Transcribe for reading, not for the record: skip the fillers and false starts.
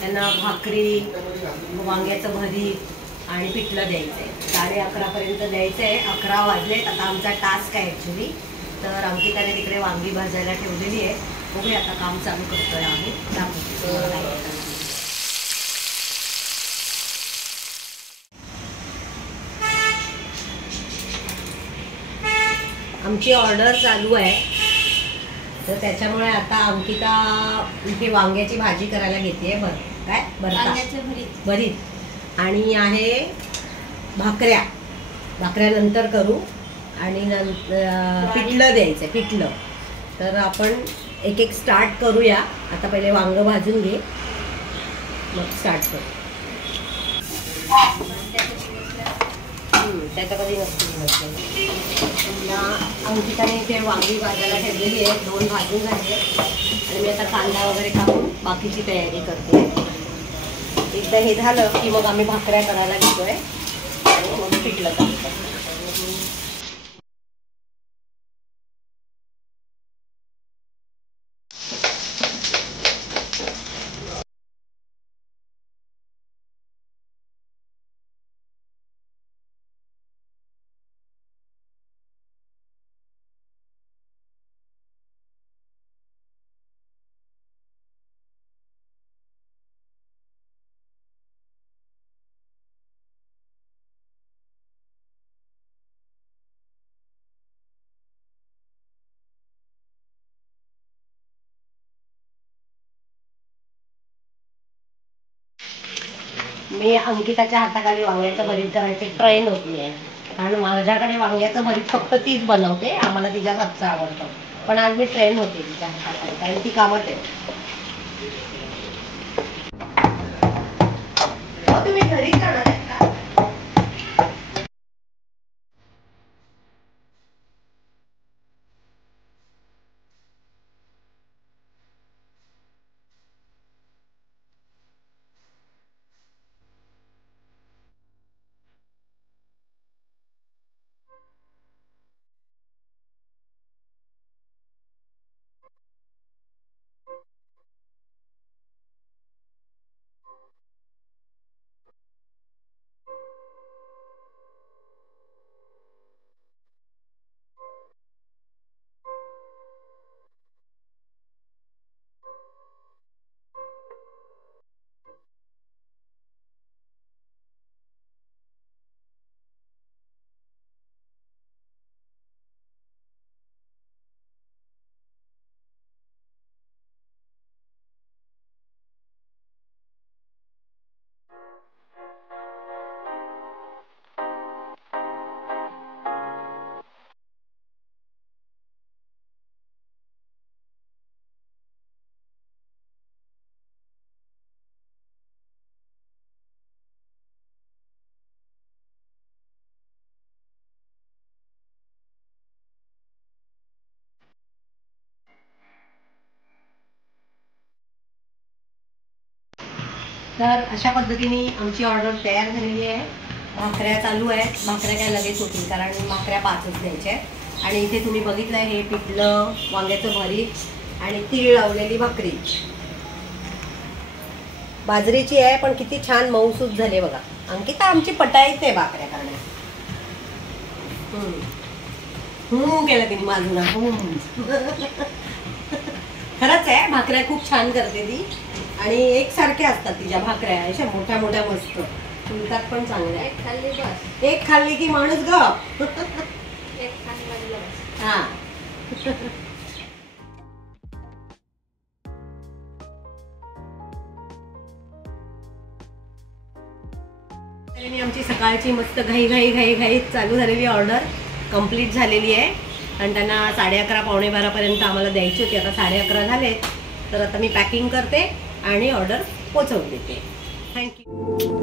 त्यांना भाकरी, वांग्याचं भरीत आणि पिठलं द्यायचं आहे. 11:30 पर्यंत द्यायचं आहे. 11 वाजलेत. आता आमचा टास्क आहे ॲक्च्युली. तर अंकिताने तिकडे वांगी भाजायला ठेवलेली आहे. बघूया आता काम चालू करतोय आम्ही. आमची ऑर्डर चालू आहे, तर त्याच्यामुळे आता अंकिता इथे वांग्याची भाजी करायला घेते. वांग्याचं भरीत आणि आहे भाकऱ्या नंतर करू आणि पिठलं द्यायचं. पिठलं तर आपण एक स्टार्ट करूया. आता पहिले वांग भाजून घे, मग स्टार्ट करू. त्याचं कधी नसतं. अंकिताने इथे वांगी भाजायला ठेवलेली आहे. 2 भाजून झाले आणि मी आता कांदा वगैरे कापून बाकीची तयारी करते. एकदा हे झालं की मग आम्ही भाकऱ्या करायला घेतोय आणि मग पिठलं टाकतो. मी अंकिताच्या हाताखाली वांग्याचं भरीत करायची ट्रेन होती आहे, कारण माझ्याकडे वांग्याचं भरीत फक्त तीच बनवते. आम्हाला तिच्या हातचं आवडतं, पण आज मी ट्रेन होते तिच्या हाताखाली, कारण ती कामच आहे. तुम्ही घरीच जाणार आहे का? तर अशा पद्धतीने आमची ऑर्डर तयार झालेली आहे. भाकऱ्या चालू आहेत. भाकऱ्या काय लगेच होतील, कारण भाकऱ्या 5च द्यायच्या आहेत. आणि इथे तुम्ही बघितलं आहे हे पिठलं, वांग्याचं भरीत आणि तीळ लावलेली भाकरी बाजरीची आहे, पण किती छान मऊसूद झाले बघा. अंकिता आमची पटाईच आहे भाकऱ्या करण्यात. केलं तिने माझून. खरंच आहे, भाकऱ्या खूप छान करते ती आणि एकसारख्या असतात तिच्या भाकऱ्या. अशा मोठ्या मोठ्या मस्त तुमच्यात पण चांगल्या. एक खाल्ली की माणूस गप. हा मी आमची सकाळची मस्त घाई चालू झालेली ऑर्डर कंप्लीट झालेली आहे. आणि त्यांना 11:30 पावणे 12 पर्यंत आम्हाला द्यायची होती. आता 11:30 झाले, तर आता मी पॅकिंग करते आणि ऑर्डर पोचवून देते. थँक्यू.